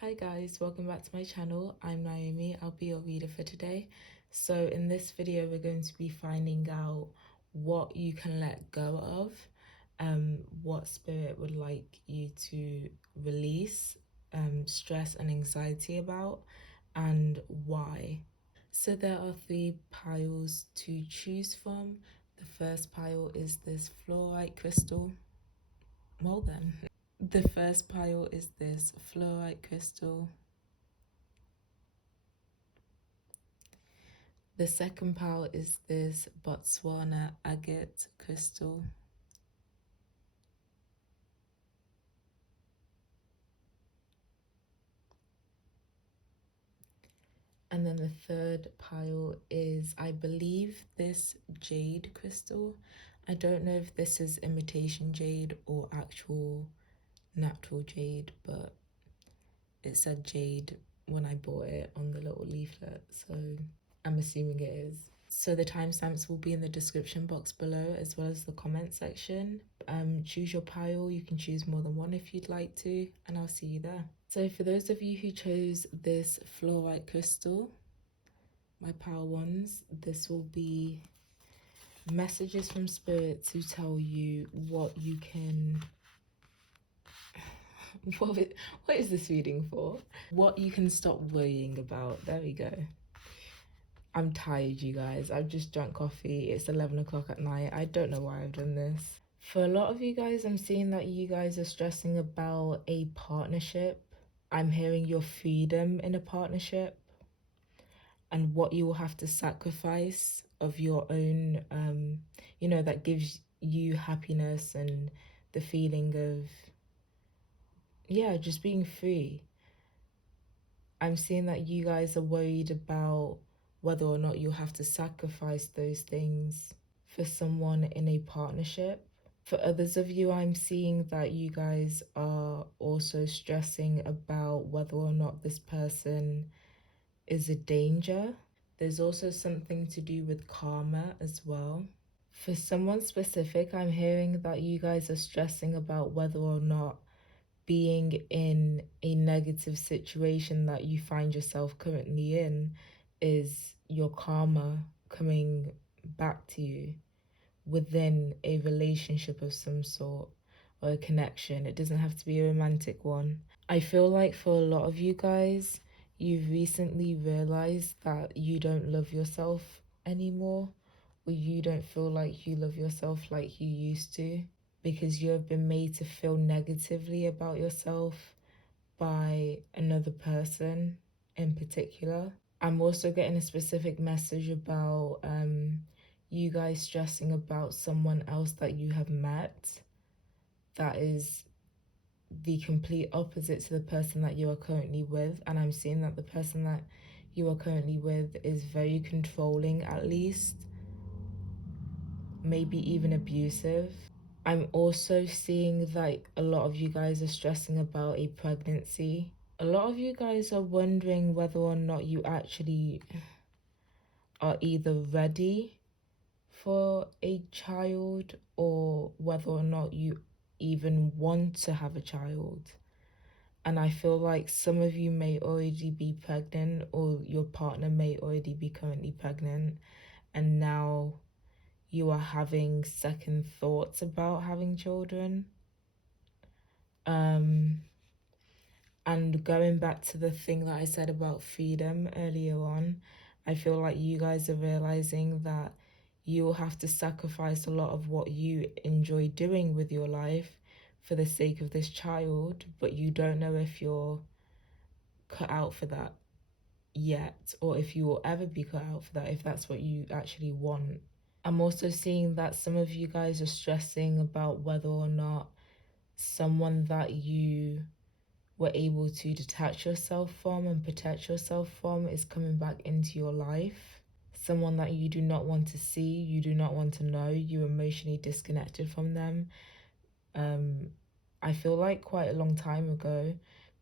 Hi guys, welcome back to my channel. I'm Naomi. I'll be your reader for today. So in this video, we're going to be finding out what you can let go of, what spirit would like you to release, stress and anxiety about, and why. So there are 3 piles to choose from. The first pile is this fluorite crystal. Well then. The first pile is this fluorite crystal. The second pile is this Botswana agate crystal. And then the third pile is, I believe, this jade crystal. I don't know if this is imitation jade or actual natural jade, but it said jade when I bought it on the little leaflet, so I'm assuming it is. So the timestamps will be in the description box below, as well as the comment section. Choose your pile. You can choose more than one if you'd like to, and I'll see you there. So for those of you who chose this fluorite crystal, my pile ones, this will be messages from spirit to tell you what you can what is this reading for? What you can stop worrying about. There we go. I'm tired, you guys. I've just drank coffee. It's 11 o'clock at night. I don't know why I've done this. For a lot of you guys, I'm seeing that you guys are stressing about a partnership. I'm hearing your freedom in a partnership and what you will have to sacrifice of your own, that gives you happiness and the feeling of, just being free. I'm seeing that you guys are worried about whether or not you'll have to sacrifice those things for someone in a partnership. For others of you, I'm seeing that you guys are also stressing about whether or not this person is a danger. There's also something to do with karma as well. For someone specific, I'm hearing that you guys are stressing about whether or not being in a negative situation that you find yourself currently in is your karma coming back to you within a relationship of some sort or a connection. It doesn't have to be a romantic one. I feel like for a lot of you guys, you've recently realized that you don't love yourself anymore, or you don't feel like you love yourself like you used to, because you have been made to feel negatively about yourself by another person in particular. I'm also getting a specific message about you guys stressing about someone else that you have met that is the complete opposite to the person that you are currently with. And I'm seeing that the person that you are currently with is very controlling, at least, maybe even abusive. I'm also seeing that a lot of you guys are stressing about a pregnancy. A lot of you guys are wondering whether or not you actually are either ready for a child or whether or not you even want to have a child. And I feel like some of you may already be pregnant, or your partner may already be currently pregnant, and now you are having second thoughts about having children. And going back to the thing that I said about freedom earlier on, I feel like you guys are realizing that you will have to sacrifice a lot of what you enjoy doing with your life for the sake of this child, but you don't know if you're cut out for that yet, or if you will ever be cut out for that, if that's what you actually want. I'm also seeing that some of you guys are stressing about whether or not someone that you were able to detach yourself from and protect yourself from is coming back into your life. Someone that you do not want to see, you do not want to know, you're emotionally disconnected from them. I feel like quite a long time ago,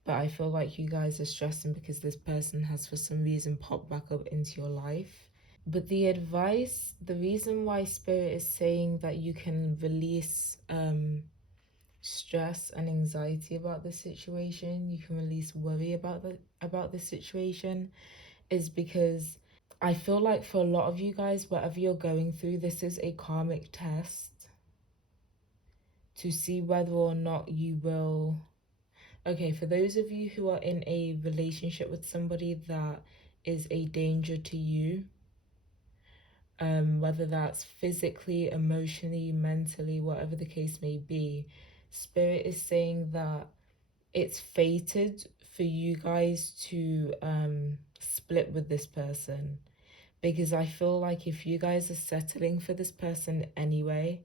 but I feel like you guys are stressing because this person has for some reason popped back up into your life. But the advice, the reason why Spirit is saying that you can release stress and anxiety about the situation, you can release worry about the situation, is because I feel like for a lot of you guys, whatever you're going through, this is a karmic test to see whether or not you will. Okay, for those of you who are in a relationship with somebody that is a danger to you, whether that's physically, emotionally, mentally, whatever the case may be, Spirit is saying that it's fated for you guys to split with this person. Because I feel like if you guys are settling for this person anyway,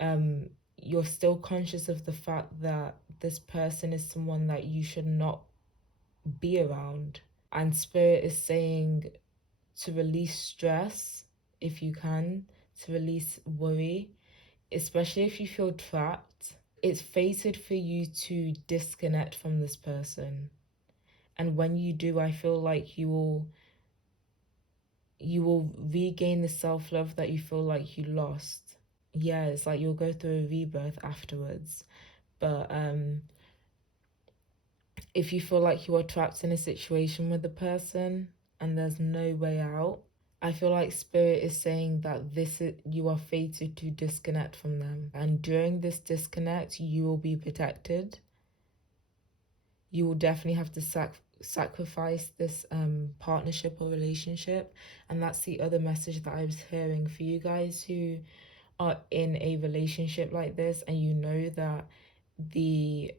um, you're still conscious of the fact that this person is someone that you should not be around. And Spirit is saying to release stress if you can, to release worry, especially if you feel trapped. It's fated for you to disconnect from this person. And when you do, I feel like you will regain the self-love that you feel like you lost. Yeah, it's like you'll go through a rebirth afterwards. But if you feel like you are trapped in a situation with a person and there's no way out, I feel like Spirit is saying that you are fated to disconnect from them. And during this disconnect, you will be protected. You will definitely have to sacrifice this partnership or relationship. And that's the other message that I was hearing for you guys who are in a relationship like this, and you know that the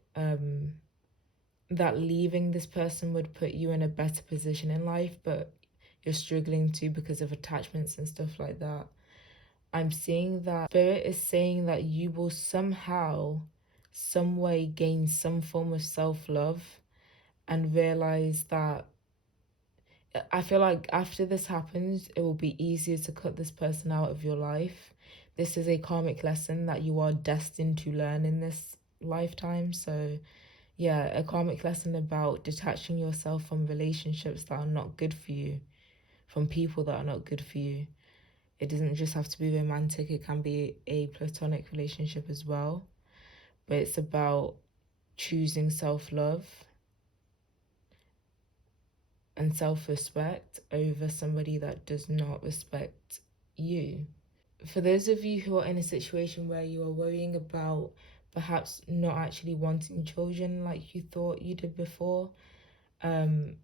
that leaving this person would put you in a better position in life, but you're struggling to because of attachments and stuff like that. I'm seeing that Spirit is saying that you will somehow, some way gain some form of self-love and realize that I feel like after this happens, it will be easier to cut this person out of your life. This is a karmic lesson that you are destined to learn in this lifetime. So, yeah, a karmic lesson about detaching yourself from relationships that are not good for you, from people that are not good for you. It doesn't just have to be romantic, it can be a platonic relationship as well. But it's about choosing self love and self respect over somebody that does not respect you. For those of you who are in a situation where you are worrying about perhaps not actually wanting children like you thought you did before, um,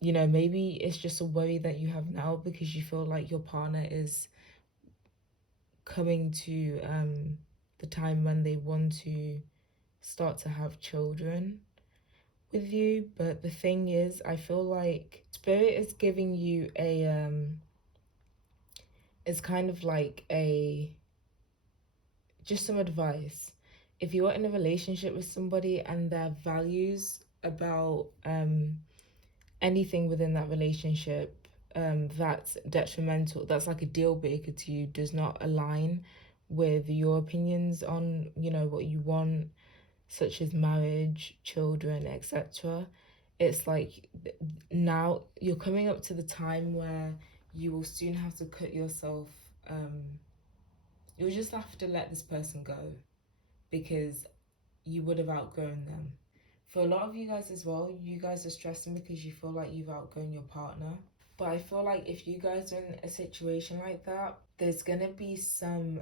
maybe it's just a worry that you have now because you feel like your partner is coming to the time when they want to start to have children with you. But the thing is, I feel like Spirit is giving you it's kind of like just some advice. If you are in a relationship with somebody and their values about anything within that relationship that's detrimental, that's like a deal breaker to you, does not align with your opinions on, what you want, such as marriage, children, etc. It's like now you're coming up to the time where you will soon have to cut yourself. You'll just have to let this person go because you would have outgrown them. For a lot of you guys as well, you guys are stressing because you feel like you've outgrown your partner. But I feel like if you guys are in a situation like that, there's gonna be some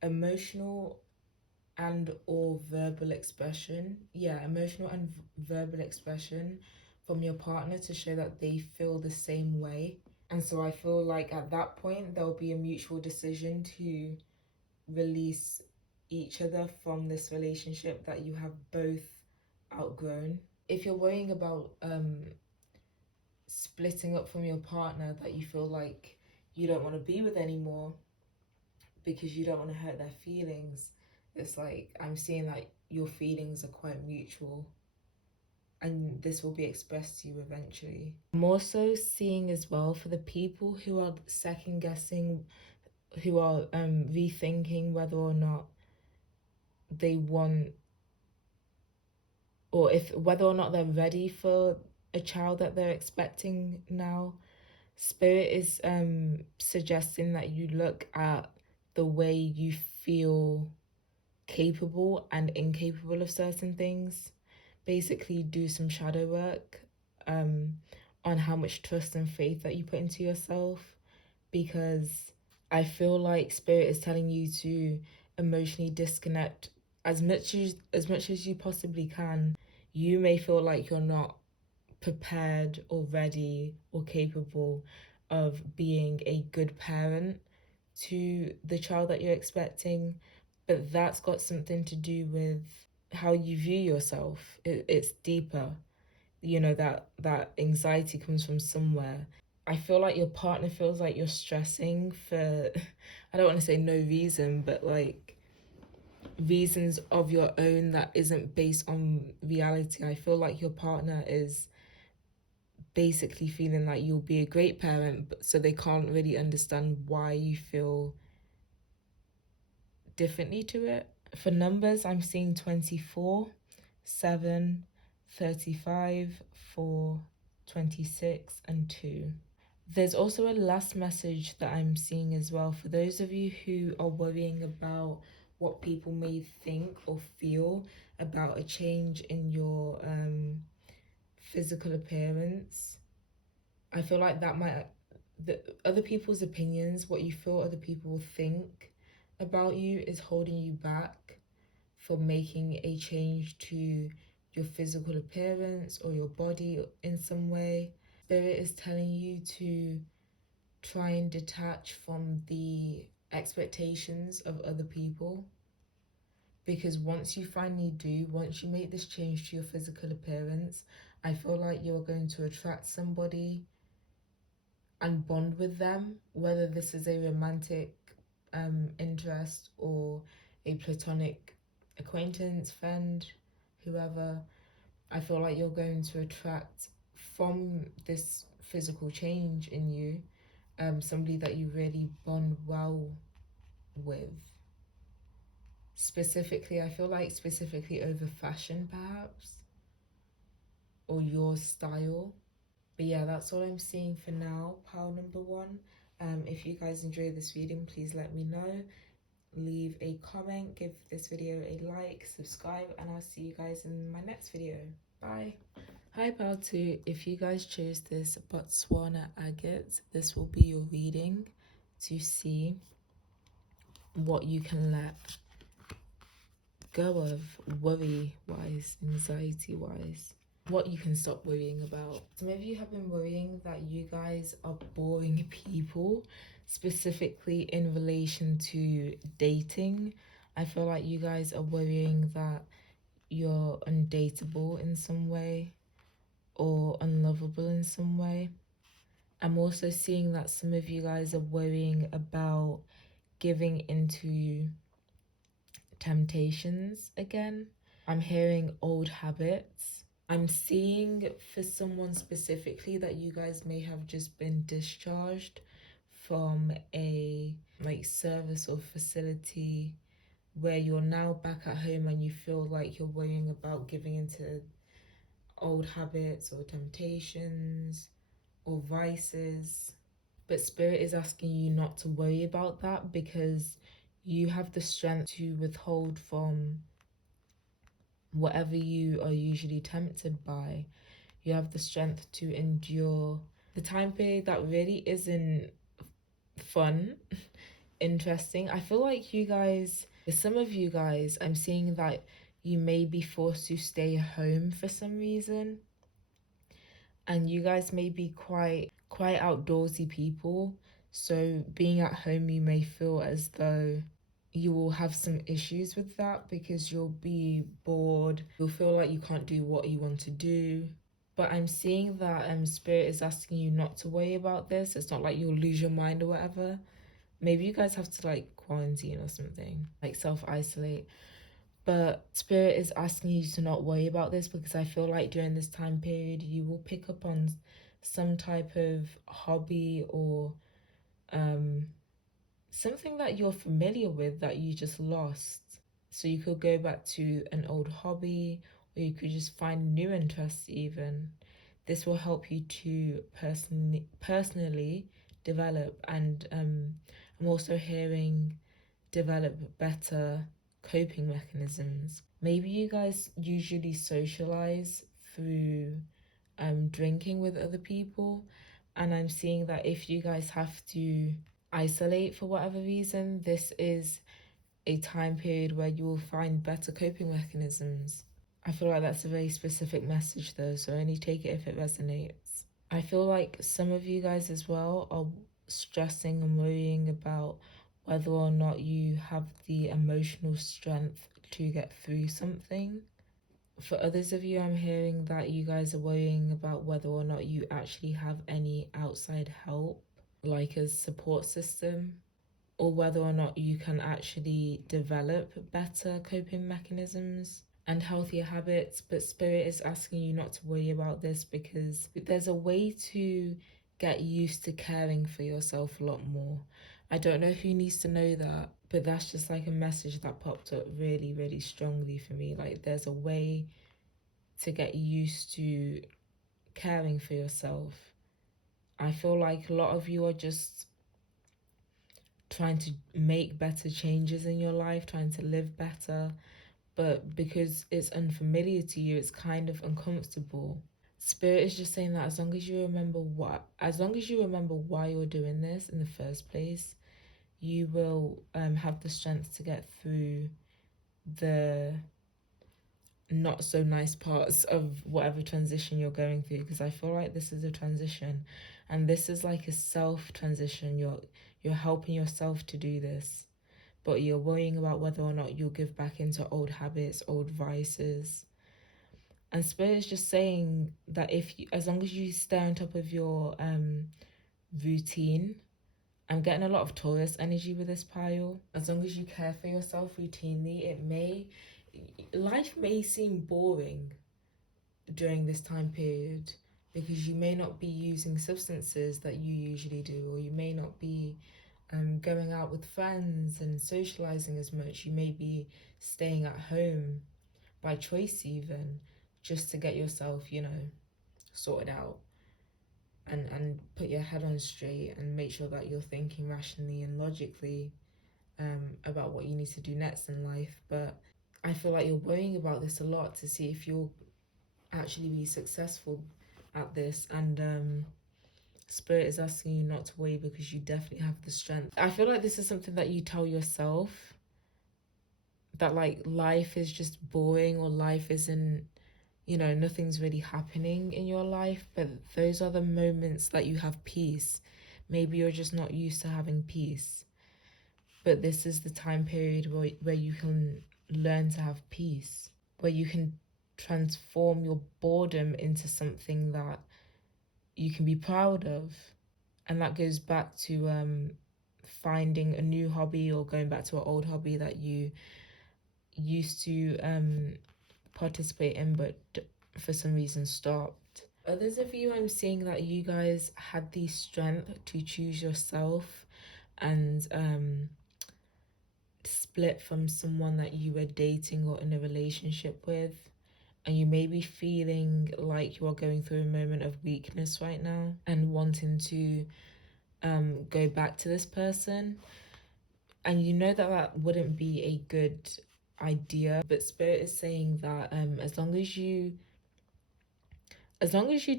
emotional and or verbal expression. Yeah, emotional and verbal expression from your partner to show that they feel the same way. And so I feel like at that point, there'll be a mutual decision to release each other from this relationship that you have both outgrown. If you're worrying about splitting up from your partner that you feel like you don't want to be with anymore because you don't want to hurt their feelings, it's like I'm seeing that your feelings are quite mutual and this will be expressed to you eventually. I'm also seeing as well for the people who are second guessing, who are rethinking whether or not they want, or if whether or not they're ready for a child that they're expecting now. Spirit is suggesting that you look at the way you feel capable and incapable of certain things. Basically, do some shadow work um, on how much trust and faith that you put into yourself, because I feel like spirit is telling you to emotionally disconnect as much as you possibly can. You may feel like you're not prepared or ready or capable of being a good parent to the child that you're expecting, but that's got something to do with how you view yourself. It's deeper. That anxiety comes from somewhere. I feel like your partner feels like you're stressing for I don't want to say no reason, but like reasons of your own that isn't based on reality. I feel like your partner is basically feeling like you'll be a great parent, but so they can't really understand why you feel differently to it. For numbers, I'm seeing 24, 7, 35, 4, 26, and 2. There's also a last message that I'm seeing as well. For those of you who are worrying about what people may think or feel about a change in your physical appearance, I feel like that might, the other people's opinions, what you feel other people think about you is holding you back from making a change to your physical appearance or your body in some way. Spirit is telling you to try and detach from the expectations of other people, because once you make this change to your physical appearance, I feel like you're going to attract somebody and bond with them, whether this is a romantic interest or a platonic acquaintance, friend, whoever. I feel like you're going to attract from this physical change in you somebody that you really bond well with. Specifically, I feel like specifically over fashion, perhaps, or your style. But yeah, that's all I'm seeing for now, pile number one. If you guys enjoy this reading, please let me know. Leave a comment, give this video a like, subscribe, and I'll see you guys in my next video. Bye. Hi pile 2, if you guys chose this Botswana agate, this will be your reading to see what you can let go of worry-wise, anxiety-wise. What you can stop worrying about. Some of you have been worrying that you guys are boring people, specifically in relation to dating. I feel like you guys are worrying that you're undateable in some way or unlovable in some way. I'm also seeing that some of you guys are worrying about giving into temptations again. I'm hearing old habits. I'm seeing for someone specifically that you guys may have just been discharged from a service or facility where you're now back at home and you feel like you're worrying about giving into old habits or temptations or vices. But Spirit is asking you not to worry about that, because you have the strength to withhold from whatever you are usually tempted by. You have the strength to endure the time period that really isn't fun, interesting. I feel like you guys, some of you guys, I'm seeing that you may be forced to stay home for some reason, and you guys may be quite outdoorsy people. So being at home, you may feel as though you will have some issues with that, because you'll be bored. You'll feel like you can't do what you want to do. But I'm seeing that Spirit is asking you not to worry about this. It's not like you'll lose your mind or whatever. Maybe you guys have to like quarantine or something, like self-isolate. But Spirit is asking you to not worry about this, because I feel like during this time period, you will pick up on some type of hobby or something that you're familiar with that you just lost. So you could go back to an old hobby, or you could just find new interests even. This will help you to personally develop. And I'm also hearing develop better coping mechanisms. Maybe you guys usually socialize through drinking with other people, and I'm seeing that if you guys have to isolate for whatever reason, this is a time period where you will find better coping mechanisms. I feel like that's a very specific message though, so only take it if it resonates. I feel like some of you guys as well are stressing and worrying about whether or not you have the emotional strength to get through something. For others of you, I'm hearing that you guys are worrying about whether or not you actually have any outside help, like a support system, or whether or not you can actually develop better coping mechanisms and healthier habits. But Spirit is asking you not to worry about this because there's a way to get used to caring for yourself a lot more. I don't know who needs to know that, but that's just like a message that popped up really, really strongly for me. Like, there's a way to get used to caring for yourself. I feel like a lot of you are just trying to make better changes in your life, trying to live better, but because it's unfamiliar to you, it's kind of uncomfortable. Spirit is just saying that as long as you remember why you're doing this in the first place, you will have the strength to get through the not so nice parts of whatever transition you're going through, because I feel like this is a transition, and this is like a self transition. You're helping yourself to do this, but you're worrying about whether or not you'll give back into old habits, old vices. And Spirit is just saying that as long as you stay on top of your routine, I'm getting a lot of Taurus energy with this pile. As long as you care for yourself routinely, life may seem boring during this time period because you may not be using substances that you usually do, or you may not be going out with friends and socializing as much. You may be staying at home by choice, even just to get yourself, sorted out and put your head on straight and make sure that you're thinking rationally and logically about what you need to do next in life. But I feel like you're worrying about this a lot to see if you'll actually be successful at this, and Spirit is asking you not to worry because you definitely have the strength. I feel like this is something that you tell yourself, that like life is just boring, or life isn't, nothing's really happening in your life, but those are the moments that you have peace. Maybe you're just not used to having peace, but this is the time period where you can learn to have peace, where you can transform your boredom into something that you can be proud of. And that goes back to finding a new hobby, or going back to an old hobby that you used to participate in but for some reason stopped. Others of you, I'm seeing that you guys had the strength to choose yourself and split from someone that you were dating or in a relationship with, and you may be feeling like you are going through a moment of weakness right now and wanting to go back to this person, and you know that wouldn't be a good idea. But Spirit is saying that as long as you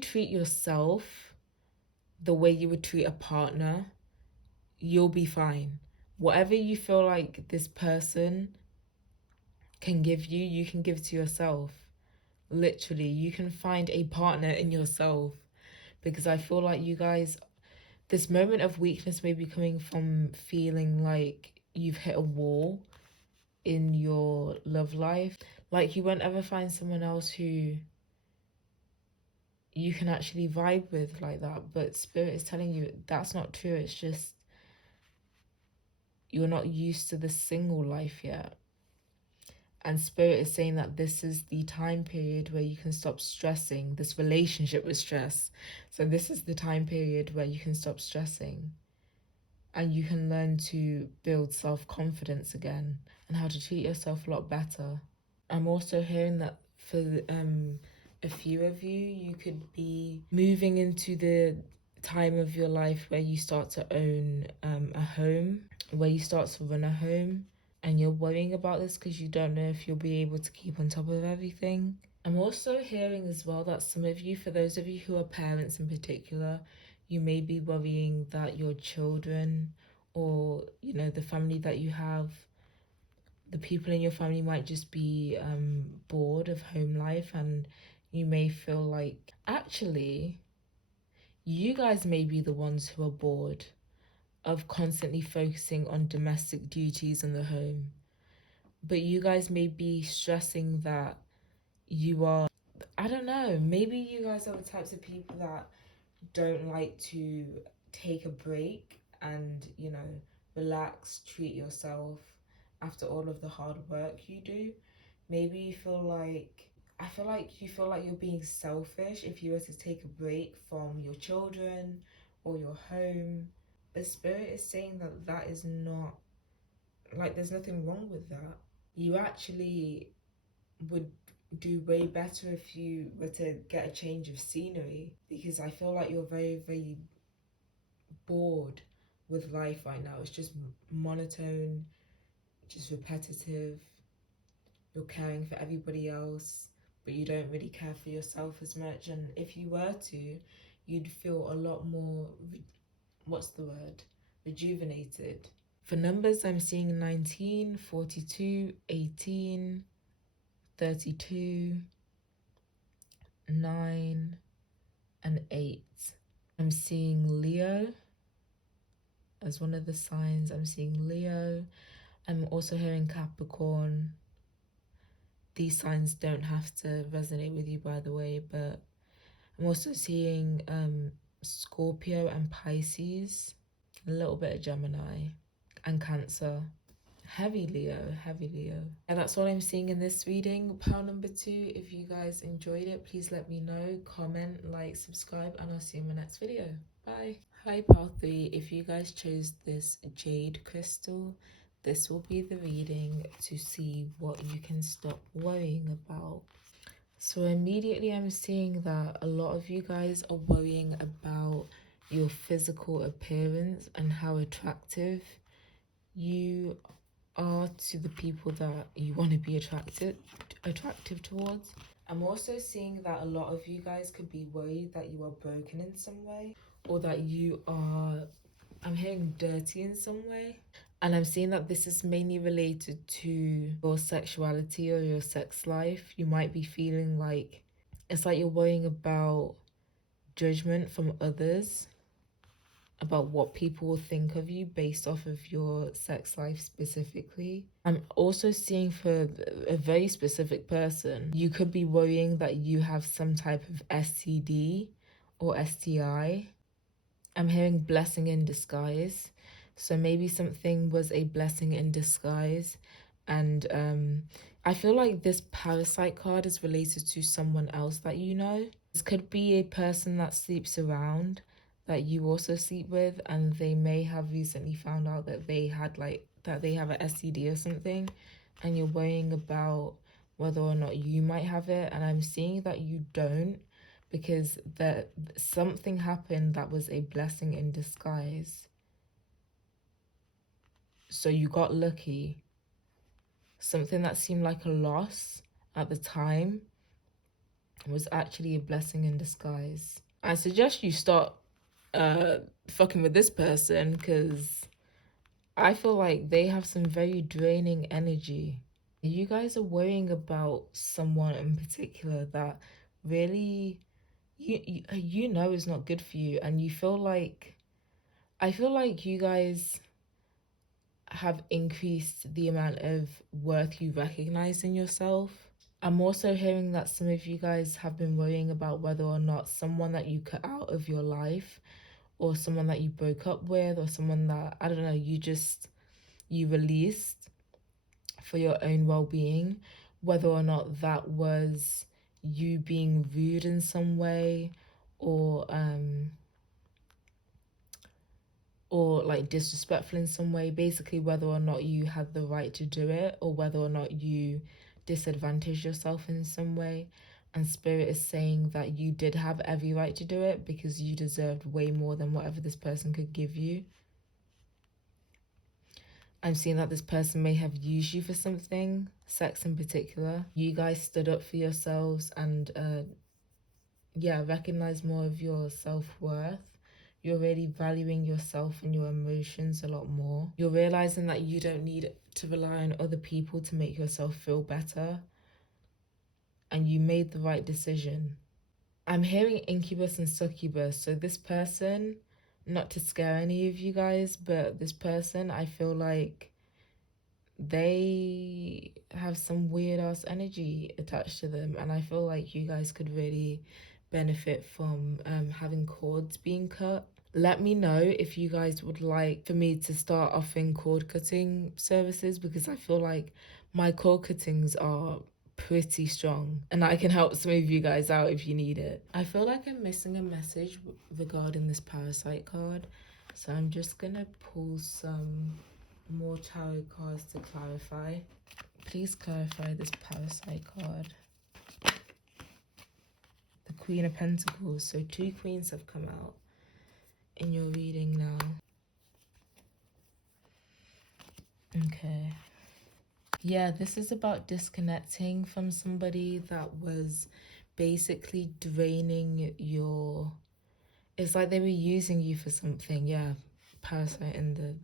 treat yourself the way you would treat a partner, you'll be fine. Whatever you feel like this person can give you, you can give to yourself. Literally, you can find a partner in yourself, because I feel like you guys, this moment of weakness may be coming from feeling like you've hit a wall in your love life. Like, you won't ever find someone else who you can actually vibe with like that. But Spirit is telling you that's not true. It's just you're not used to the single life yet. And Spirit is saying that this is the time period where you can stop stressing this relationship with stress. So this is the time period where you can stop stressing, and you can learn to build self-confidence again and how to treat yourself a lot better. I'm also hearing that for a few of you, you could be moving into the time of your life where you start to own a home, where you start to run a home. and you're worrying about this because you don't know if you'll be able to keep on top of everything. I'm also hearing as well that some of you, for those of you who are parents in particular, you may be worrying that your children or, the family that you have, the people in your family might just be bored of home life, and you may feel like actually you guys may be the ones who are bored of constantly focusing on domestic duties in the home. But you guys may be stressing that you are, I don't know, maybe you guys are the types of people that don't like to take a break and, relax, treat yourself after all of the hard work you do. Maybe you feel like, I feel like you feel like you're being selfish if you were to take a break from your children or your home. But Spirit is saying that that is not, like, there's nothing wrong with that. You actually would do way better if you were to get a change of scenery, because I feel like you're very, very bored with life right now. It's just monotone, just repetitive. You're caring for everybody else, but you don't really care for yourself as much. And if you were to, you'd feel a lot more, what's the word? Rejuvenated. For numbers, I'm seeing 19, 42, 18, 32, 9, and 8. I'm seeing Leo as one of the signs. I'm seeing Leo. I'm also hearing Capricorn. These signs don't have to resonate with you, by the way, but I'm also seeing Scorpio and Pisces, a little bit of Gemini, and Cancer. Heavy Leo, heavy Leo. And that's all I'm seeing in this reading. Pile number 2, if you guys enjoyed it, please let me know, comment, like, subscribe, and I'll see you in my next video. Bye. Hi, pile 3. If you guys chose this jade crystal, this will be the reading to see what you can stop worrying about. So immediately I'm seeing that a lot of you guys are worrying about your physical appearance and how attractive you are to the people that you want to be attractive towards. I'm also seeing that a lot of you guys could be worried that you are broken in some way, or that you are, I'm hearing, dirty in some way. And I'm seeing that this is mainly related to your sexuality or your sex life. You might be feeling like it's like you're worrying about judgment from others, about what people will think of you based off of your sex life specifically. I'm also seeing for a very specific person, you could be worrying that you have some type of STD or STI. I'm hearing blessing in disguise. So maybe something was a blessing in disguise. And I feel like this parasite card is related to someone else that you know. This could be a person that sleeps around that you also sleep with, and they may have recently found out that they had that they have an STD or something, and you're worrying about whether or not you might have it. And I'm seeing that you don't, because something happened that was a blessing in disguise. So you got lucky. Something that seemed like a loss at the time was actually a blessing in disguise. I suggest you start fucking with this person, because I feel like they have some very draining energy. You guys are worrying about someone in particular that really you know is not good for you, and you feel like, I feel like you guys have increased the amount of worth you recognize in yourself. I'm also hearing that some of you guys have been worrying about whether or not someone that you cut out of your life, or someone that you broke up with, or someone that, I don't know, you released for your own well-being, whether or not that was you being rude in some way, or like disrespectful in some way. Basically, whether or not you had the right to do it, or whether or not you disadvantaged yourself in some way. And Spirit is saying that you did have every right to do it, because you deserved way more than whatever this person could give you. I'm seeing that this person may have used you for something, sex in particular. You guys stood up for yourselves and yeah, recognize more of your self-worth. You're really valuing yourself and your emotions a lot more. You're realizing that you don't need to rely on other people to make yourself feel better. And you made the right decision. I'm hearing incubus and succubus. So this person, not to scare any of you guys, but this person, I feel like they have some weird ass energy attached to them, and I feel like you guys could really benefit from having cords being cut. Let me know if you guys would like for me to start offering cord cutting services, because I feel like my cord cuttings are pretty strong and I can help some of you guys out if you need it. I feel like I'm missing a message regarding this parasite card, so I'm just gonna pull some more tarot cards to clarify. Please clarify this parasite card. The Queen of Pentacles. So 2 queens have come out in your reading now. Okay. Yeah, this is about disconnecting from somebody that was basically draining your... It's like they were using you for something. Yeah, parasite in the...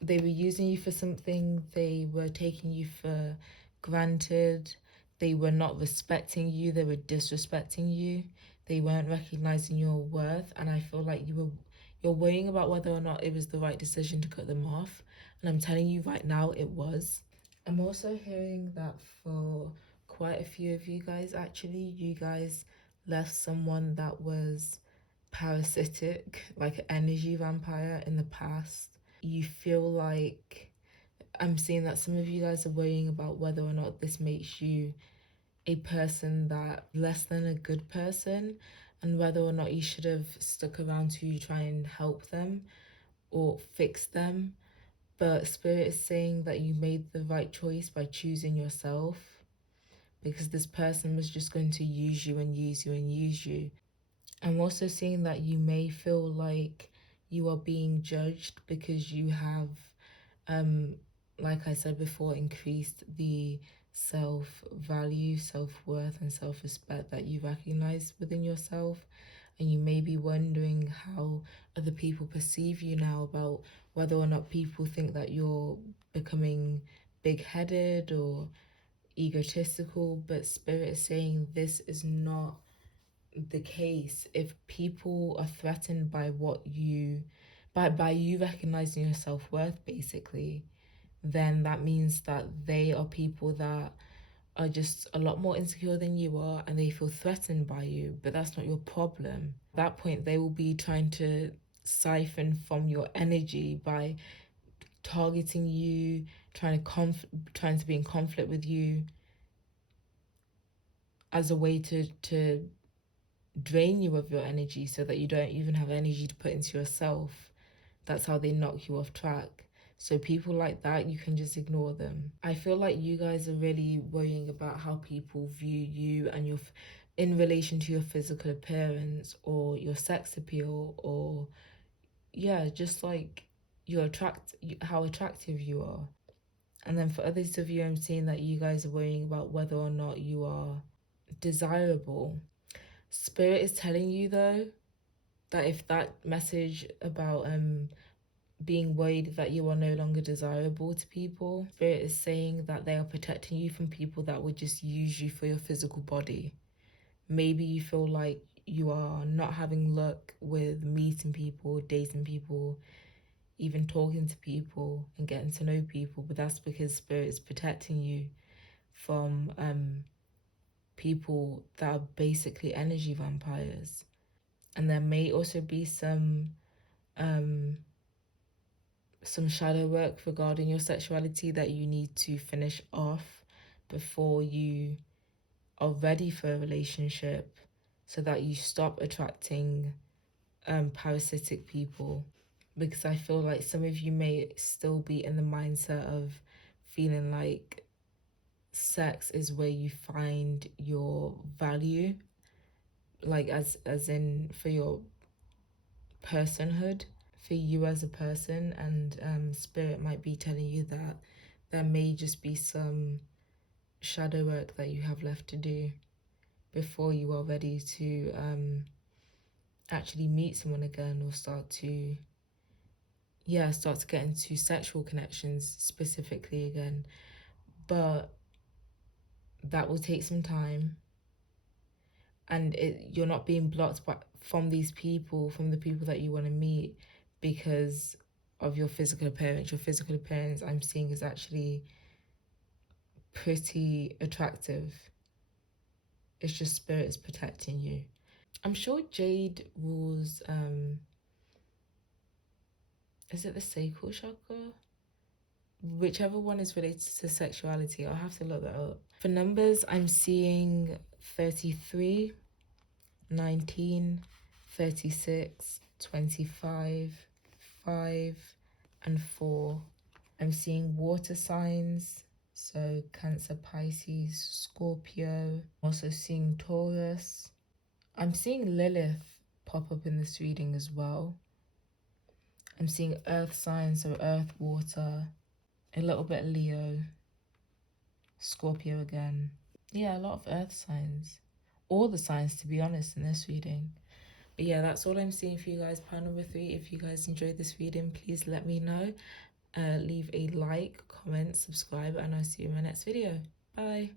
They were using you for something. They were taking you for granted. They were not respecting you. They were disrespecting you. They weren't recognizing your worth. And I feel like you're worrying about whether or not it was the right decision to cut them off. And I'm telling you right now, it was. I'm also hearing that for quite a few of you guys, actually, you guys left someone that was parasitic, like an energy vampire in the past. You feel like... I'm seeing that some of you guys are worrying about whether or not this makes you a person that less than a good person, and whether or not you should have stuck around to try and help them or fix them. But Spirit is saying that you made the right choice by choosing yourself, because this person was just going to use you and use you and use you. I'm also seeing that you may feel like you are being judged because you have, like I said before, increased the self-value, self-worth, and self-respect that you recognize within yourself. And you may be wondering how other people perceive you now, about whether or not people think that you're becoming big-headed or egotistical. But Spirit is saying this is not the case. If people are threatened by what you... by you recognizing your self-worth, basically, then that means that they are people that are just a lot more insecure than you are, and they feel threatened by you. But that's not your problem. At that point, they will be trying to siphon from your energy by targeting you, trying to be in conflict with you, as a way to drain you of your energy, so that you don't even have energy to put into yourself. That's how they knock you off track. So people like that, you can just ignore them. I feel like you guys are really worrying about how people view you and your... in relation to your physical appearance or your sex appeal, or yeah, just like how attractive you are. And then for others of you, I'm seeing that you guys are worrying about whether or not you are desirable. Spirit is telling you though that if that message about being worried that you are no longer desirable to people, Spirit is saying that they are protecting you from people that would just use you for your physical body. Maybe you feel like you are not having luck with meeting people, dating people, even talking to people and getting to know people, but that's because Spirit is protecting you from people that are basically energy vampires. And there may also be some shadow work regarding your sexuality that you need to finish off before you are ready for a relationship, so that you stop attracting parasitic people. Because I feel like some of you may still be in the mindset of feeling like sex is where you find your value, like as in for your personhood. for you as a person, and spirit might be telling you that there may just be some shadow work that you have left to do before you are ready to actually meet someone again, or start to get into sexual connections specifically again. But that will take some time, and you're not being blocked from these people, from the people that you want to meet, because of your physical appearance. Your physical appearance, I'm seeing, is actually pretty attractive. It's just spirits protecting you. I'm sure jade rules, is it the sacral chakra? Whichever one is related to sexuality, I'll have to look that up. For numbers, I'm seeing 33, 19, 36, 25, 5, and 4. I'm seeing water signs, so Cancer, Pisces, Scorpio. Also seeing Taurus. I'm seeing Lilith pop up in this reading as well. I'm seeing earth signs, so earth, water, a little bit Leo, Scorpio again. Yeah, a lot of earth signs. All the signs, to be honest, in this reading. But yeah, that's all I'm seeing for you guys. Pile number 3. If you guys enjoyed this reading, please let me know. Leave a like, comment, subscribe, and I'll see you in my next video. Bye.